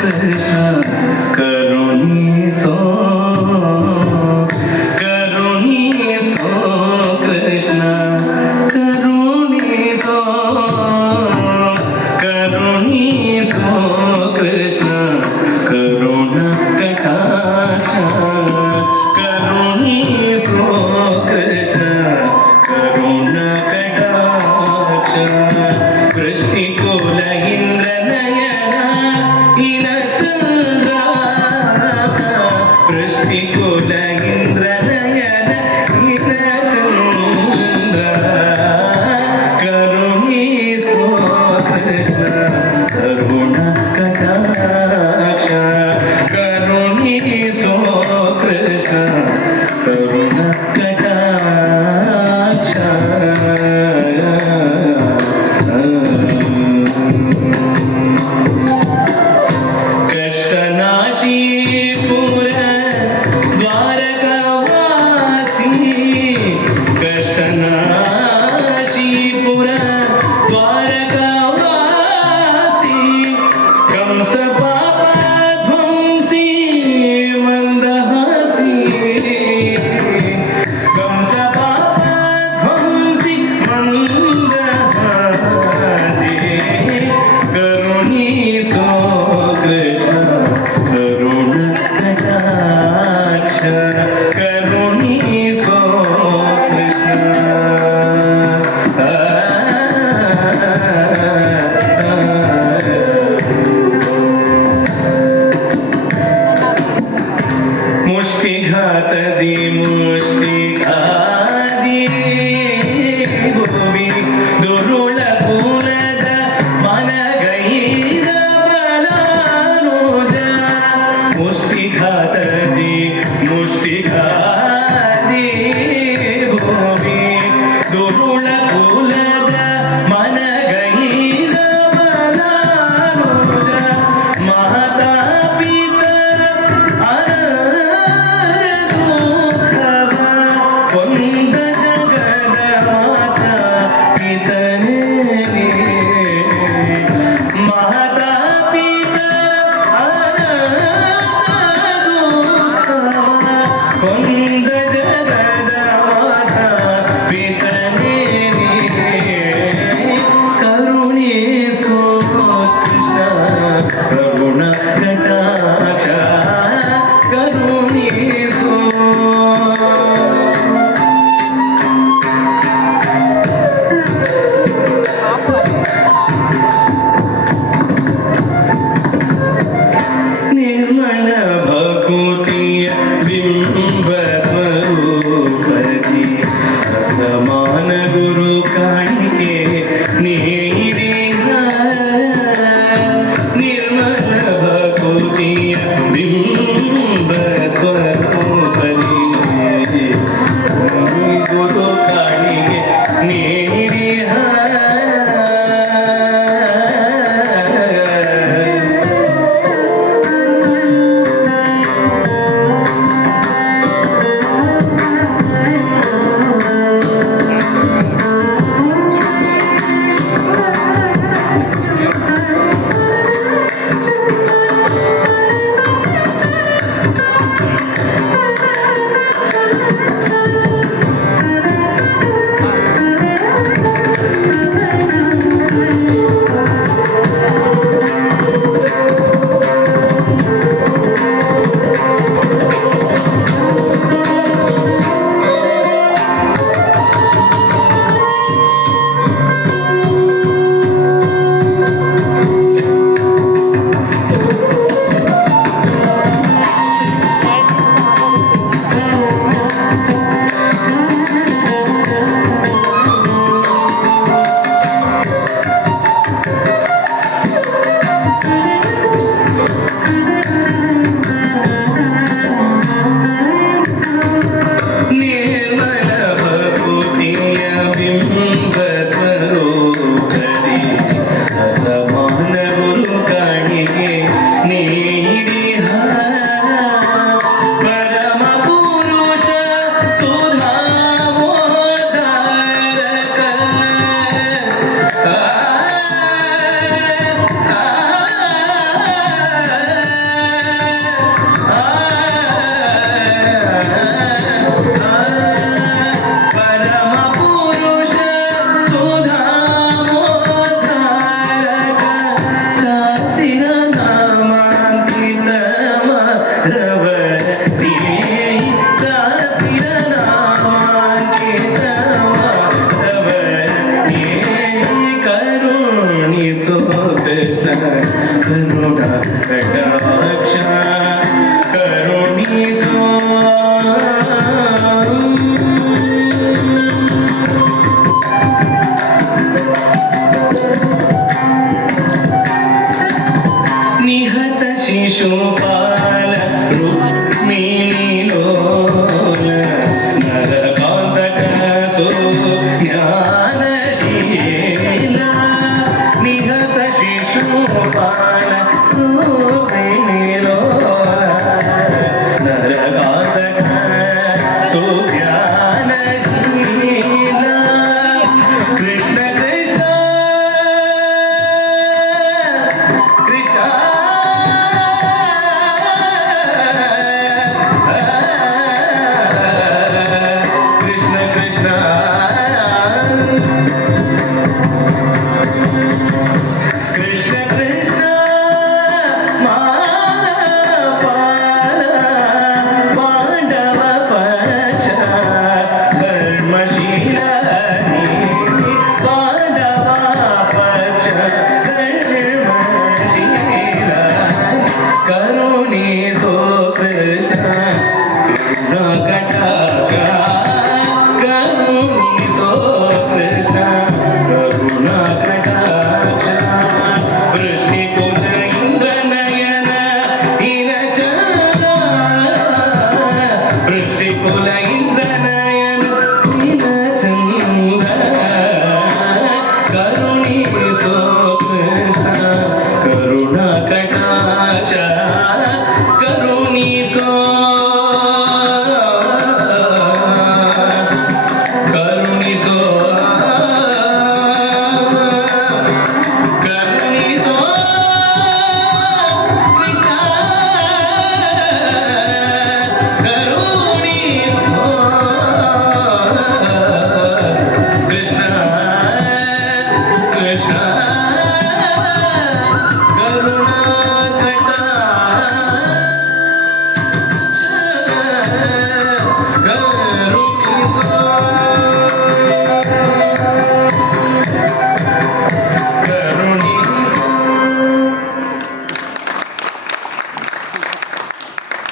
ಕೃಷ್ಣ ಕರುಣಿಸೋ ಕರುಣಿಸೋ ಕೃಷ್ಣ ಕರುಣಿಸೋ ಕರುಣಿಸೋ ಕೃಷ್ಣ ಕರುಣ ಕಟಾಕ್ಷ ಕರುಣಿಸೋ ಕೃಷ್ಣ ಕರುಣ ಕಟಾಕ್ಷ ಕೃಷ್ಣಿಕುಲ ಇಂದ್ರ ನಯನ ಇನ ಚಂದ್ರ ಕೃಷ್ಣಿಕುಲ ಇಂದ್ರ ನಯನ ಇನ ಚಂದ್ರ ಕರುಣಿಸೋ ಕೃಷ್ಣ ಕರುಣ ಕಟಾಕ್ಷ ಕರುಣಿಸೋ ಕೃಷ್ಣ ಕರುಣ ಕಟಾಕ್ಷ ಕಷ್ಟನಾಶಿ ಪುರ ದ್ವಾರಕವಾಸಿ ಕಷ್ಟನಾಶಿ ಪುರ ದ್ವಾರಕವಾಸಿ ಕರುಣಿಸೋ ಕೃಷ್ಣ ಕರುಣ ಕಟಾಕ್ಷ ಕರುಣಿಸೋ ನಿಹತ ಶಿಶುಪಾಲ ರುಕ್ಮಿಣಿ ಲೋಲ ನರಕಾಂತಕ ಜ್ಞಾನಶೀಲ ನಿಹತ ಶಿಶುಪಾಲ ರುಕ್ಮಿಣಿ ಲೋಲ ನರಕಾಂತಕ ಸುಜ್ಞಾನಶೀಲ ಕೃಷ್ಣ ಕೃಷ್ಣ ಕೃಷ್ಣ ಕೃಷ್ಣ ಕೃಷ್ಣ ಕೃಷ್ಣ ಕೃಷ್ಣ ಮಾನ ಪಾಲ ಪಾಂಡವ ಪಚ ಧರ್ಮಶೀಲ ನೀತಿ ಪಾಂಡವ ಪಚ ಧರ್ಮಶೀಲ ಕರುಣಿಸೋ ಕೃಷ್ಣ ಕರುಣ ಕಟಾಕ್ಷ ಕರುಣಿಸೋ ಕೃಷ್ಣ ಕರುಣ ಕಟಾಕ್ಷ ವೃಷ್ಣಿಕುಲ ಇಂದ್ರನಯನ ಇನಚರ ವೃಷ್ಣಿಕುಲ ಇಂದ್ರನಯನ ಇನಚಂದ್ರ ಕರುಣಿಸೋ ಕೃಷ್ಣ ಕರುಣ ಕಟಾಕ್ಷ